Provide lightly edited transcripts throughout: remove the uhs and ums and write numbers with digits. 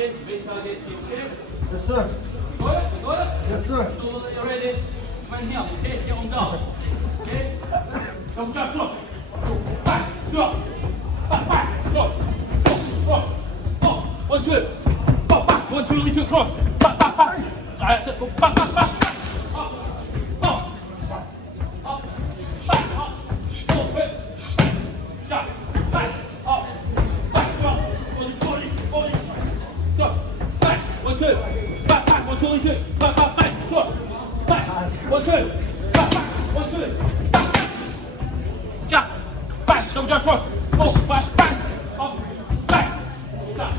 in, mid target, keep clear. Yes, sir. Got it? Got it? Yes, sir. So that you're ready. Man here, okay? Get on down. Okay? Double jab, cross. Back, drop. Back, back, cross. Cross. Up. 1, 2. Back, back. 1, 2, lead to cross. Back, back, back. That's it. Go back, back, back. Up. Up. Up. Back, up. Go, quick. Jab. Back. Up. Back, drop. Body. Cross. Back. 1, 2. Back, back. 1, 2, lead to. Back, back, back. Cross. Back. 1, 2. Back, back. 1, 2. Back, back. Jab. Back. Double jab cross. Go. Back, back. Up. Back. Back.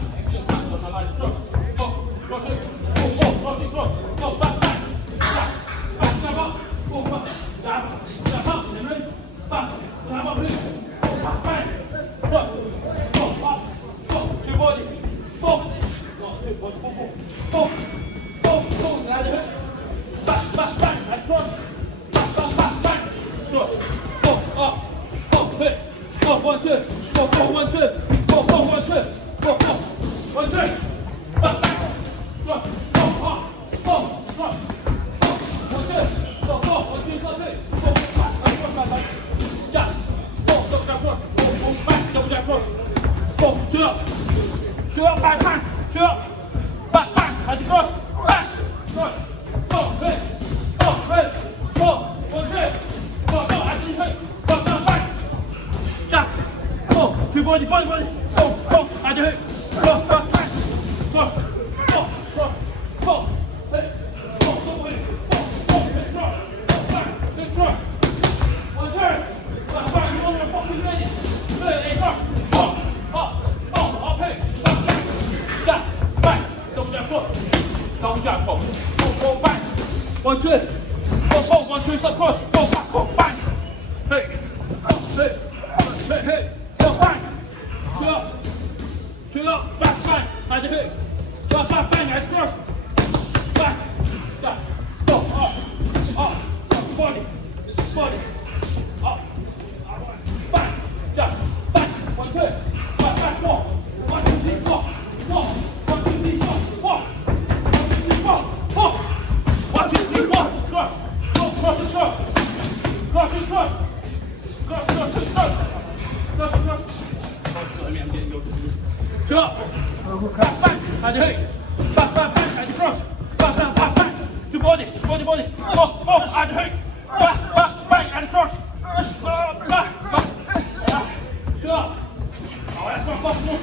Cross. Go. Cross it. Go. Cross it. Cross. Go. Back, back. Jab. Back. Jab up. Go. Back. Jab. Jab up. And then back. Jab up. Go. Back. Back. Cross. Go. Up. Go. Two body. Go. Go. Two body. Go. Go. Go. Go. Now the hook. Back. Back. Back. And cross. Back. Back. Back. Back. Cross. Go. Up. Go. Hit. Go. 1, 2. Go. Go. 1, 2. Go. Go. 1, 2. Go. Go. 1, 2. Back. Back. Cross. Go. Up. Go. Cross. Go. 1, 2. Go. Go. 1, 2. Stop it. Go. Back. Back. Cross. Back. Back. Jab. Go. Double jab cross. Go. Go. Back. Double jab cross. Go. 2 up. 2 up. Back. Back. 2 up. Back. Back. Had to cross. Back. Cross. Go. Hit. Go. Hit. Go. 1, 2. Go. Go. Had to hit. Go. Go. Back. Jab. Go. Two body. Go. Go. Had to hit. Go. Back. Back. Cross. Go. Cross. Go. Hit. Go. Go. Hit. Go. Go. Hit. Cross. Back. Hit. Cross. 1, 2. Back. Back. You want to pop in ready. Hey, cross. Go. Up. Up. Hit. Back. Back. Jab. Back. Double jab cross. Double jab cross. Go. Back. 1, 2. Go. 1, 2. Stop cross. Go. Back. Go. Back. Hit. Hit. Hit. Go. Back. 2 up. 2 up. Back. Back. Had to hit. Back. Back. Bang. Had cross. Back. Jab. Go. Up. Up. Body. Body. Up. Back. Jab. Back. 1, 2. Back. Back. Walk. 1, 2, 3. Walk. Walk. 1, 2, 3. Walk. Walk. 1, 2, 3. Walk. Walk. 1, 2, 3. Walk. Cross. Go. Cross and cross. Cross and cross. Cross. Cross. Cross. Cross and cross. I'm getting go. 2 up. Back. Back. Had to hit. Back. Back. Back. Had to cross. Back. Back. Back. Back. To body. Body. Go. Go. Had to hit. Back. Back. Back. Had to cross. Back. Back. 2 up. Oh, that's not possible.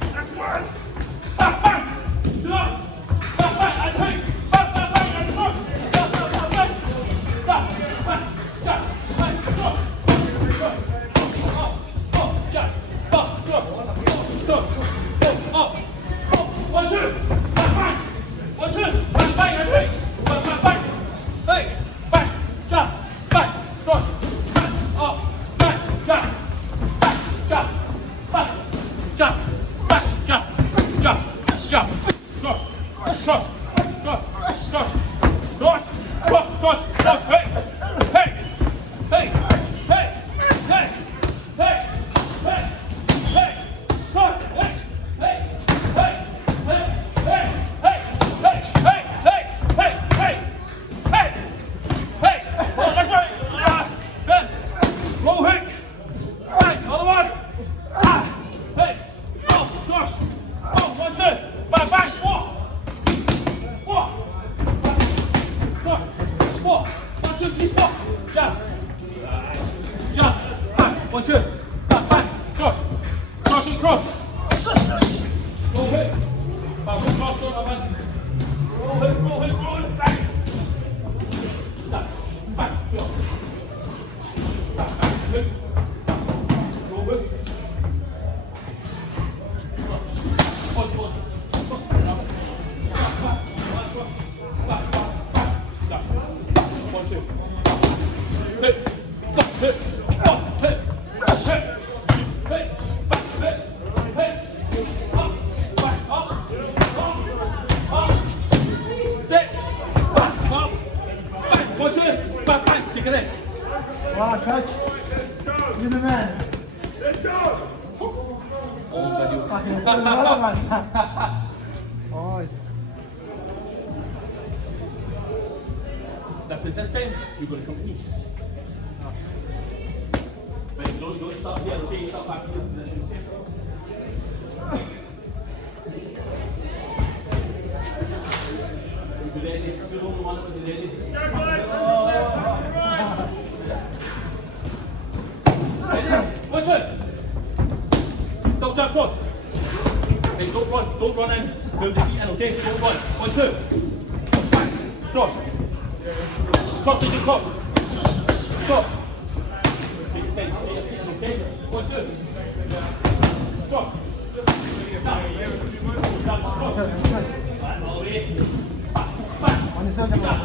That's one. Back. Back. 2 up. Back. Back. Had to hit. Back. Back. Back. Had to cross. Back. Back. Back. Back. Back. Back. Jab. Back. Cross. Cross. Up. Up. Jab. Back. Cross. Cross. Go. Up. Up. 1, 2. Back. Back. 1, 2. Back. Back. Had to hit. Back. Back. Back. Hey. Back. Jab. Back. Cross. Back. Up. Back. Jab. Back. Jab. Back. Jab. Back. Jab. Jab. Jab. Cross. Cross. Cross. Cross. Cross. Cross. Cross. Cross. Hey. Hey. Hey. Hey. Hey. Hey. Hey. Hey. Cross. Hey. Hey. Hey. Hey. Hey. Hey. Hey. Hey. Hey. Hey. Hey. Hey. Hey. Oh, that's right. Good. Low hook. Right. Other one. Hey. Go. Cross. Go. 1, 2. Back. Back. Walk. Walk. Cross. Walk. 1, 2, 3. Walk. Jab. Jab. Back. 1, 2. Back. Back. Cross. Cross and cross. Go hit. Back. Go cross. Go hit. Go hit. Go hit. Go hit. Back. Back. Back. Go. Back. Back. Hit. Go hit. Hold. Hold. Hit. Go. Hit. Go. Hit. Hit. Hit. Back. Hit. Hit. Up. Back. Up. Up. Up. Sit. Back. Up. Back. 1, 2. Back. Back. Take it in. Wow, coach. You're the man. Let's go. Fucking well, man. Princess time, you're going to come to me. Right, don't stop here, okay? Stop back to the position, okay? Is it ready? You're the only one that was ready. Watch it! Don't jump cross. Okay, don't run in. Move the feet in, okay? Don't run. 1, 2. Cross. Cross, you can cross. Cross. Okay, okay? 1, 2. Cross. All the way. Back. On the third one.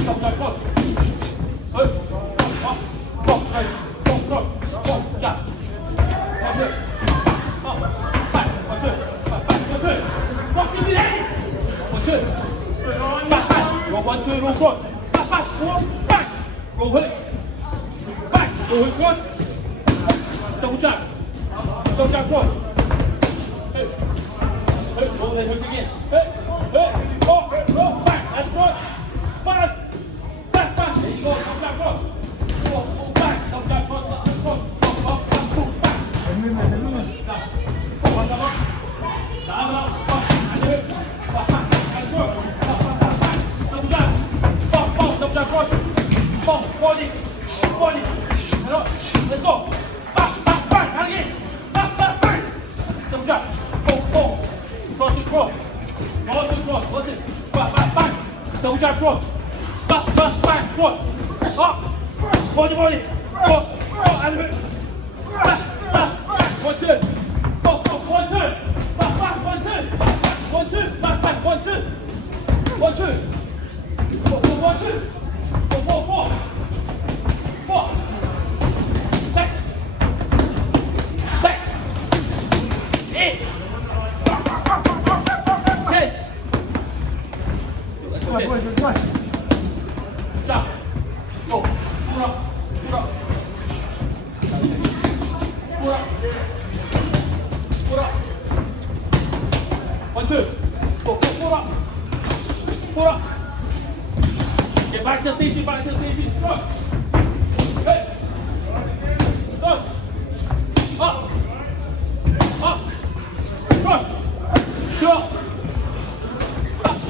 Stop, stop, cross. Up, up, cross, right. Cross, cross, yeah. 1, 2. Up, back, 1, 2. Back, 1, 2. Cross, give me that. 1, 2. Back, back. Roll 1, 2, roll cross. Back, back, roll, back. Roll hook. Back, roll hook cross. Double jump. Double jump cross. Hook. Hook, roll then hook again. Hook, hook, roll, back, and cross. Back, back, back. There you go, double jump cross. Roll, back, double jump cross, cross. Back. Body, let's go. Back, back, back, and again. Back, back, back. Double jump. Go. Cross it, cross. Cross it. Back, back, back. Double jump, cross. Back, back, back, cross. Up. Body. Cross, and hook. Back, back, back. 1, 2. Go, 1, 2. Back, 1, 2. 1, 2. Back, 1, 2. 1, 2. Go, 1, 2. Go, 4. 4. 6. 8. 10. Watch. Jump. Go. Pull up. Pull up. 1, 2. Go. Pull up. Get back to the station. Cross. Hey. Cross. Up. Cross. Drop.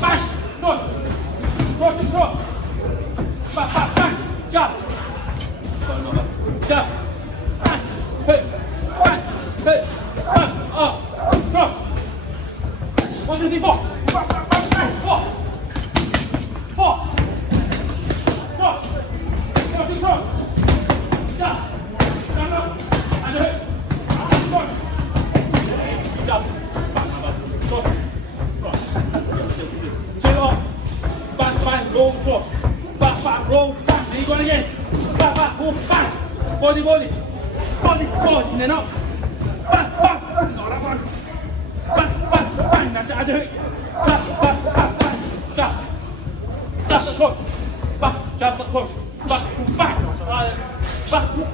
Bash. Cross. Cross. Back. Jump. Jump. Hey. Up. Cross. 1, 2, 3, 4. 4. Cross. Jump. And hook. Cross. Jump. Cross. 2 up. Back, roll, cross. Back, roll, back. There you go again. Back, roll, back. Body. And then up. Back. No, that one. Back. That's it. Add the hook. Back. Jump. Just cross. Back. Jump, cross. Back. Back.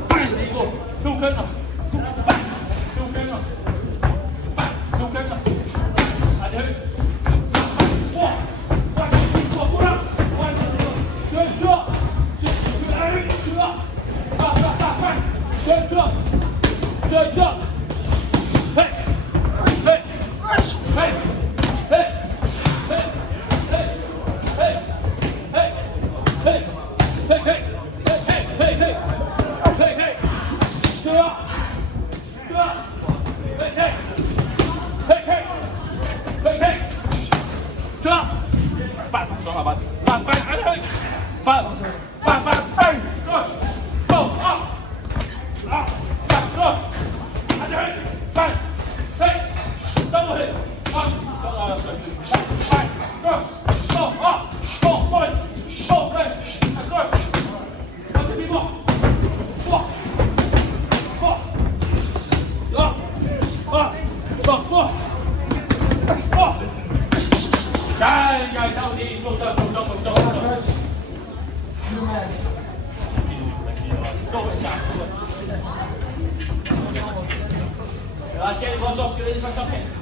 There you go. 2 counter. Back. 2 counter. Back. 2 counter. Add the hook. 4. 1, 2, 3, 4. Pull up. 1, 2, 3, 4. 2 up. 2 up. Back. 2 up. 2 up. Hey. Let's get it, off, get it,